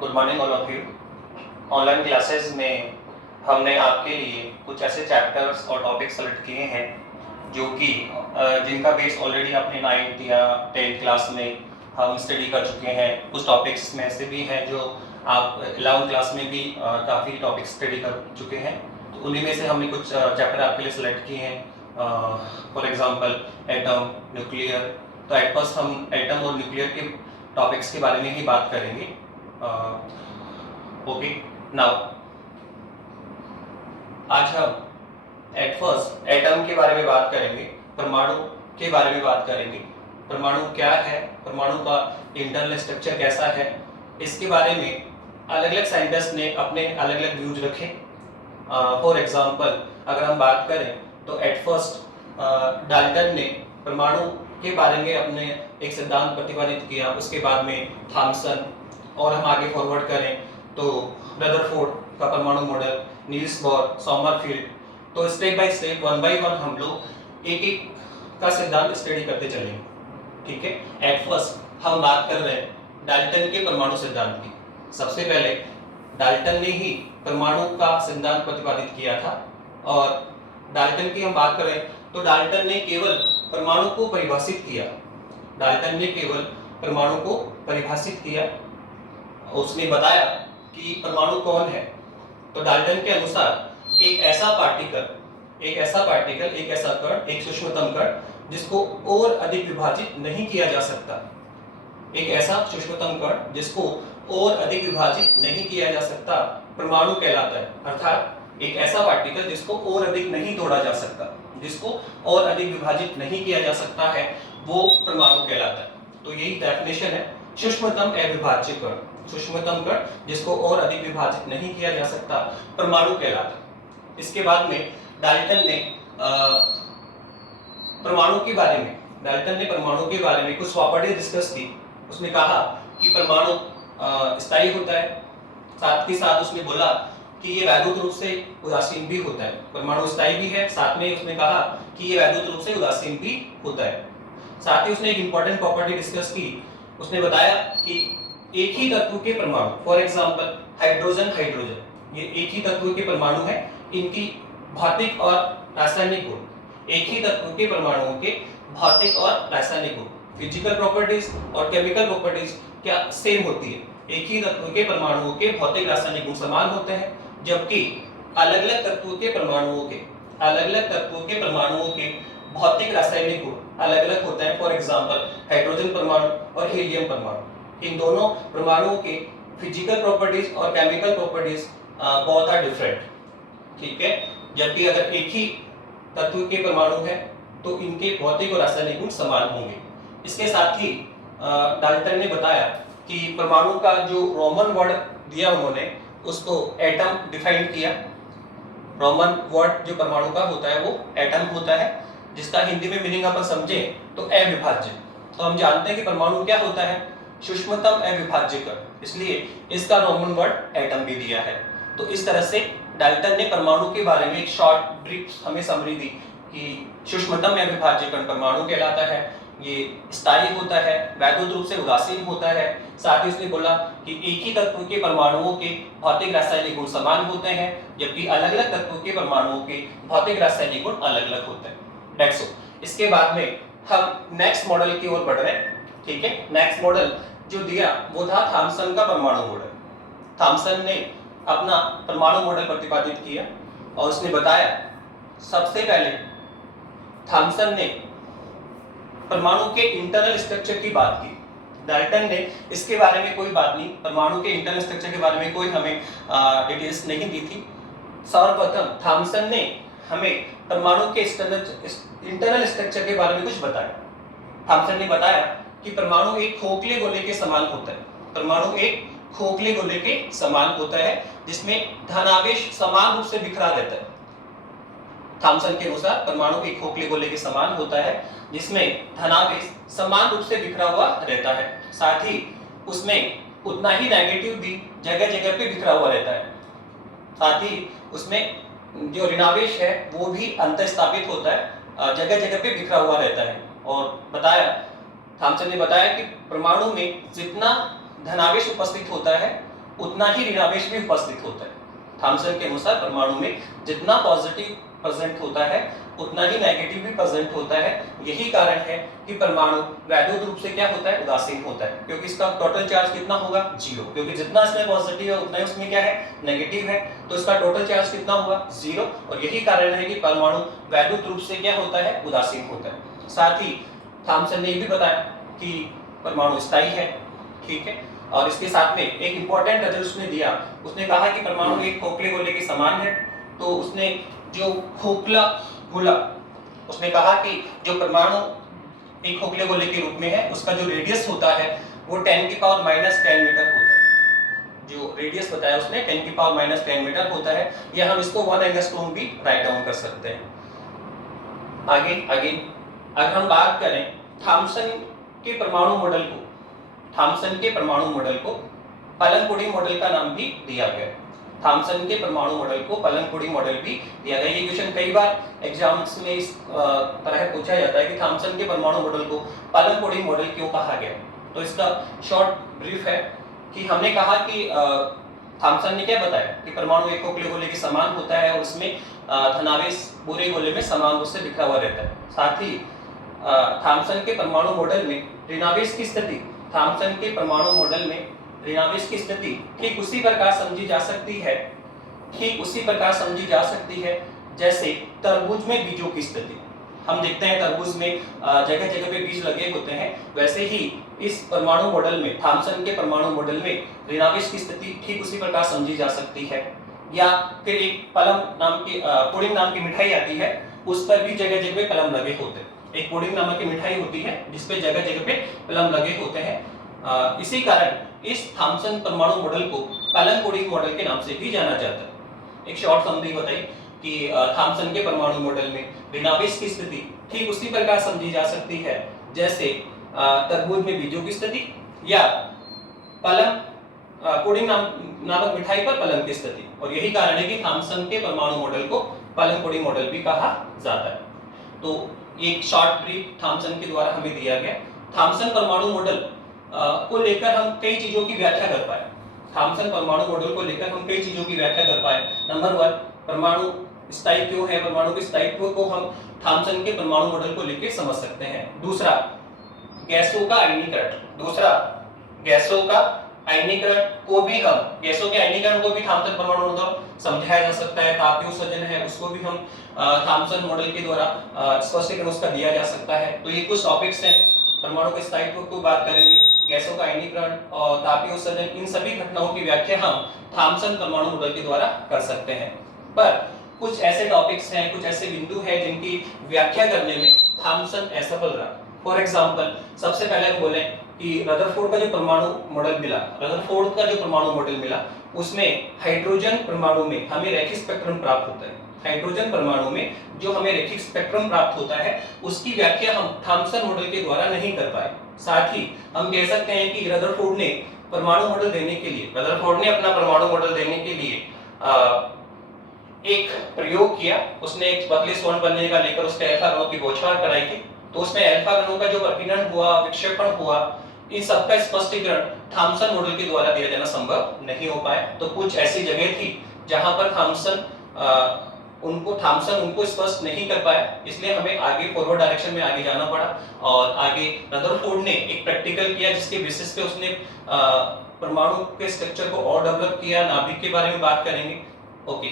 Good morning all of you. Online classes में हमने आपके लिए कुछ ऐसे चैप्टर्स और टॉपिक्स सेलेक्ट किए हैं जो कि जिनका बेस ऑलरेडी अपने 9th या 10th क्लास में हम स्टडी कर चुके हैं। कुछ टॉपिक्स में ऐसे भी हैं जो आप 11th क्लास में भी काफ़ी टॉपिक्स स्टडी कर चुके हैं। तो उन्हीं में से हमने कुछ चैप्टर आपके लिए सेलेक्ट किए हैं। For example atom, nuclear. तो एट फर्स्ट हम एटम और न्यूक्लियर के टॉपिक्स के बारे में ही बात करेंगे। ओके, नाउ आज हम एट फर्स्ट एटम के बारे में बात करेंगे, परमाणु के बारे में बात करेंगे। परमाणु क्या है, परमाणु का इंटरनल स्ट्रक्चर कैसा है, इसके बारे में अलग अलग साइंटिस्ट ने अपने अलग अलग व्यूज रखे। फॉर एग्जांपल अगर हम बात करें तो एट फर्स्ट डाल्टन ने परमाणु के बारे में अपने एक सिद्धांत प्रतिपादित किया। उसके बाद में थॉमसन, और हम आगे फॉरवर्ड करें तो रदरफोर्ड का परमाणु मॉडल, नील्स बोर, सोमरफील्ड। तो step by step, one by one हम लोग एक एक का सिद्धांत स्टडी करते चलेंगे। ठीक है, एट फर्स्ट हम बात कर रहे हैं डाल्टन के परमाणु सिद्धांत की। सबसे पहले डाल्टन ने ही परमाणु का सिद्धांत प्रतिपादित किया था। और डाल्टन की हम बात करें तो डाल्टन ने केवल परमाणु को परिभाषित किया। डाल्टन ने केवल परमाणु को परिभाषित किया। उसने बताया कि परमाणु कौन है। तो डाल्टन के अनुसार एक ऐसा पार्टिकल, एक ऐसा कण, एक सूक्ष्मतम कण जिसको और अधिक विभाजित नहीं किया जा सकता। एक ऐसा सूक्ष्मतम कण जिसको और अधिक विभाजित नहीं किया जा सकता परमाणु कहलाता है। अर्थात एक ऐसा पार्टिकल जिसको और अधिक नहीं तोड़ा जा सकता, जिसको और अधिक विभाजित नहीं किया जा सकता है, वो परमाणु कहलाता है। तो यही डेफिनेशन है, सूक्ष्मतम अविभाज्य कण। सूक्ष्मतम कण जिसको और अधिक विभाजित नहीं किया जा सकता परमाणु कहलाता है। इसके बाद में डाल्टन ने परमाणु के बारे में कुछ प्रॉपर्टी डिस्कस की। उसने कहा कि परमाणु स्थायी होता है, साथ ही साथ उसने बोला कि ये वैद्युत रूप से उदासीन भी होता है। परमाणु स्थायी भी है, साथ में उसने कहा कि ये वैद्युत रूप से उदासीन भी होता है। साथ ही उसने एक इंपॉर्टेंट प्रॉपर्टी डिस्कस की। उसने बताया कि एक ही तत्व के परमाणु, फॉर एग्जांपल हाइड्रोजन, ये एक ही तत्व के परमाणु है। इनकी भौतिक और रासायनिक गुण, एक ही तत्व के परमाणुओं के भौतिक और रासायनिक गुण, फिजिकल प्रॉपर्टीज और केमिकल प्रॉपर्टीज क्या सेम होती है। एक ही तत्व के परमाणुओं के भौतिक रासायनिक गुण समान होते हैं, जबकि अलग अलग तत्वों के परमाणुओं के भौतिक रासायनिक गुण अलग अलग होते हैं। फॉर एग्जांपल हाइड्रोजन परमाणु और हीलियम परमाणु, इन दोनों परमाणुओं के फिजिकल प्रॉपर्टीज और केमिकल प्रॉपर्टीज बहुत आर डिफरेंट। ठीक है, जबकि अगर एक ही तत्व के परमाणु है तो इनके भौतिक और रासायनिक गुण समान होंगे। इसके साथ ही डाल्टन ने बताया कि परमाणु का जो रोमन वर्ड दिया उन्होंने, उसको एटम डिफाइन किया। रोमन वर्ड जो परमाणु का होता है वो एटम होता है, जिसका हिंदी में मीनिंग अपन समझे तो अविभाज्य। तो हम जानते हैं कि परमाणु क्या होता है, सूक्ष्मतम अविभाज्य कण, इसलिए इसका रोमन वर्ड एटम भी दिया है। तो इस तरह से डाल्टन ने परमाणु के बारे में एक शॉर्ट ब्रीफ हमें समरी दी कि सूक्ष्मतम अविभाज्य कण परमाणु कहलाता है, ये स्थायी होता है, वैद्युत रूप से उदासीन होता है। साथ ही उसने बोला कि एक ही तत्व के परमाणुओं के भौतिक रासायनिक गुण समान होते हैं, जबकि अलग अलग तत्वों के परमाणुओं के भौतिक रासायनिक गुण अलग अलग होते हैं। That's all. इसके बाद में हम नेक्स्ट मॉडल की ओर बढ़ रहे हैं। ठीक है, नेक्स्ट मॉडल जो दिया वो था थॉमसन का परमाणु मॉडल। थॉमसन ने अपना परमाणु मॉडल प्रतिपादित किया और उसने बताया, सबसे पहले थॉमसन ने परमाणु के इंटरनल स्ट्रक्चर की बात की। डाल्टन ने इसके बारे में कोई बात नहीं, परमाणु के इंटरनल स्ट्रक्चर के बारे में कोई हमें डिटेल्स नहीं दी थी। सर्वप्रथम थॉमसन ने हमें परमाणु के इंटरनल स्ट्रक्चर के बारे में कुछ बताया। थॉमसन ने बताया कि परमाणु एक खोखले गोले के समान होता है। परमाणु एक खोखले गोले के समान होता है जिसमें धनावेश समान रूप से बिखरा रहता है। थॉमसन के अनुसार परमाणु एक खोखले गोले के समान होता है जिसमें धनावेश समान रूप से बिखरा हुआ रहता है। साथ ही उसमें उतना ही नेगेटिव भी जगह जगह पे बिखरा हुआ रहता है। साथ ही उसमें जो ऋणावेश है वो भी अंतःस्थापित होता है, जगह जगह पे बिखरा हुआ रहता है। और थॉमसन ने बताया कि परमाणु में जितना धनावेश उपस्थित होता है उतना ही ऋणावेश भी उपस्थित होता है। थॉमसन के अनुसार परमाणु में जितना पॉजिटिव प्रेजेंट होता है उतना ही नेगेटिव भी प्रेजेंट होता है। यही कारण है कि परमाणु वैद्युत रूप से क्या होता है, उदासीन होता है, क्योंकि इसका टोटल चार्ज कितना होगा, 0, क्योंकि जितना इसमें पॉजिटिव है उतना ही उसमें क्या है, नेगेटिव है, तो इसका टोटल चार्ज कितना हुआ, 0। और यही कारण है कि परमाणु वैद्युत रूप से क्या होता है, उदासीन होता है। साथ ही थॉमसन ने ये भी बताया कि परमाणु स्थायी है, ठीक है। और इसके साथ में एक इंपॉर्टेंट रिजल्ट उसने दिया, उसने कहा कि परमाणु एक खोखले गोले के समान है। तो उसने जो खोखला गोला, उसने कहा कि जो परमाणु एक खोखले गोले के रूप में है उसका जो रेडियस होता है वो 10 की पावर -10 मीटर होता है। जो रेडियस बताया उसने 10 की पावर -10 मीटर होता है, या हम इसको 1 एंगस्ट्रॉम भी राइट डाउन कर सकते हैं। आगे अगर हम बात करें थॉमसन के परमाणु मॉडल को, थॉमसन के परमाणु मॉडल को पलंग-पुडी मॉडल का नाम भी दिया गया। थॉमसन के परमाणु मॉडल को पलंग-पुडी मॉडल भी दिया गया। ये क्वेश्चन कई बार एग्जाम्स में इस तरह पूछा जाता है कि थॉमसन के परमाणु मॉडल को पलंग-पुडी मॉडल क्यों कहा गया। तो इसका शॉर्ट ब्रीफ है कि हमने कहा कि थॉमसन ने क्या बताया कि परमाणु एक खोखले गोले के समान होता है और उसमें धनावेश पूरे गोले में समान रूप से बिखरा हुआ रहता है। साथ ही थॉमसन के परमाणु मॉडल में ऋणावेश की स्थिति, थॉमसन के परमाणु मॉडल में ऋणावेश की स्थिति ठीक उसी प्रकार समझी जा सकती है, ठीक उसी प्रकार समझी जा सकती है जैसे तरबूज में बीजों की स्थिति। हम देखते हैं तरबूज में जगह जगह पे बीज लगे होते हैं, वैसे ही इस परमाणु मॉडल में, थॉमसन के परमाणु मॉडल में ऋणावेश की स्थिति ठीक उसी प्रकार समझी जा सकती है। या फिर एक पलम नाम की पुडिंग नाम की मिठाई आती है, उस पर भी जगह जगह पे पलम लगे होते हैं। एक पुडिंग नामक की मिठाई होती है जिसपे जगह जगह पे पलम लगे होते हैं। इसी कारण इस थॉमसन परमाणु मॉडल को पलंग पुडिंग मॉडल के नाम से भी जाना जाता है। एक शॉर्ट समरी बताई कि थॉमसन के परमाणु मॉडल में ऋणावेश की स्थिति ठीक उसी प्रकार समझी जा सकती है जैसे तरबूज में बीजों की स्थिति या पलंग पुडिंग नामक मिठाई पर पलंग की स्थिति। और यही कारण है कि थॉमसन के परमाणु मॉडल को पलंग पुडिंग मॉडल भी कहा जाता है। तो एक शॉर्ट ब्रीफ थॉमसन के द्वारा हमें दिया गया। थॉमसन परमाणु मॉडल को लेकर हम कई चीजों की व्याख्या कर पाए। थॉमसन परमाणु मॉडल को लेकर हम कई चीजों की व्याख्या कर पाए। नंबर 1, परमाणु स्थायी क्यों है, परमाणु के स्थायित्व को हम थॉमसन के परमाणु मॉडल को लेकर समझ सकते हैं। दूसरा, गैसों का आयनीकरण को भी हम, गैसों के आयनीकरण को भी थॉमसन परमाणु मॉडल समझाया जा सकता है। तापीय उत्सर्जन है उसको भी हम थॉमसन मॉडल के द्वारा स्पष्टीकरण उसका दिया जा सकता है। तो ये कुछ टॉपिक्स हैं। परमाणु के स्थायित्व को बात करेंगे, गैसों का आयनीकरण और तापीय उत्सर्जन, इन सभी घटनाओं की व्याख्या हम थॉमसन परमाणु मॉडल के द्वारा कर सकते हैं। पर कुछ ऐसे टॉपिक्स हैं, कुछ ऐसे बिंदु हैं जिनकी व्याख्या करने में थॉमसन असफल रहा। फॉर एग्जांपल, सबसे पहले हम बोलें कि रदरफोर्ड का जो परमाणु मॉडल मिला, उसमें हाइड्रोजन परमाणु में हमें रैखिक स्पेक्ट्रम प्राप्त होता है। हाइड्रोजन परमाणु में जो हमें रैखिक स्पेक्ट्रम प्राप्त होता है उसकी व्याख्या हम थॉमसन मॉडल के द्वारा नहीं कर पाए। साथ ही हम कह सकते हैं कि रदरफोर्ड ने अपना परमाणु मॉडल देने के लिए एक प्रयोग किया। उसने एक पतले स्वर्ण बनने का लेकर उसके अल्फा कणों की बौछार कराई थी। तो उसमें अल्फा कणों का जो प्रकीर्णन हुआ, विक्षेपण हुआ, इन सबका स्पष्टीकरण थॉमसन मॉडल के द्वारा दिया जाना संभव नहीं हो पाया। तो कुछ ऐसी जगह थी जहां पर थॉमसन उनको स्पष्ट नहीं कर पाया, इसलिए हमें आगे फॉरवर्ड डायरेक्शन में आगे जाना पड़ा। और आगे रदरफोर्ड ने एक प्रैक्टिकल किया जिसके बेसिस पे उसने परमाणु के स्ट्रक्चर को और डेवलप किया। नाभिक के बारे में बात करेंगे। ओके।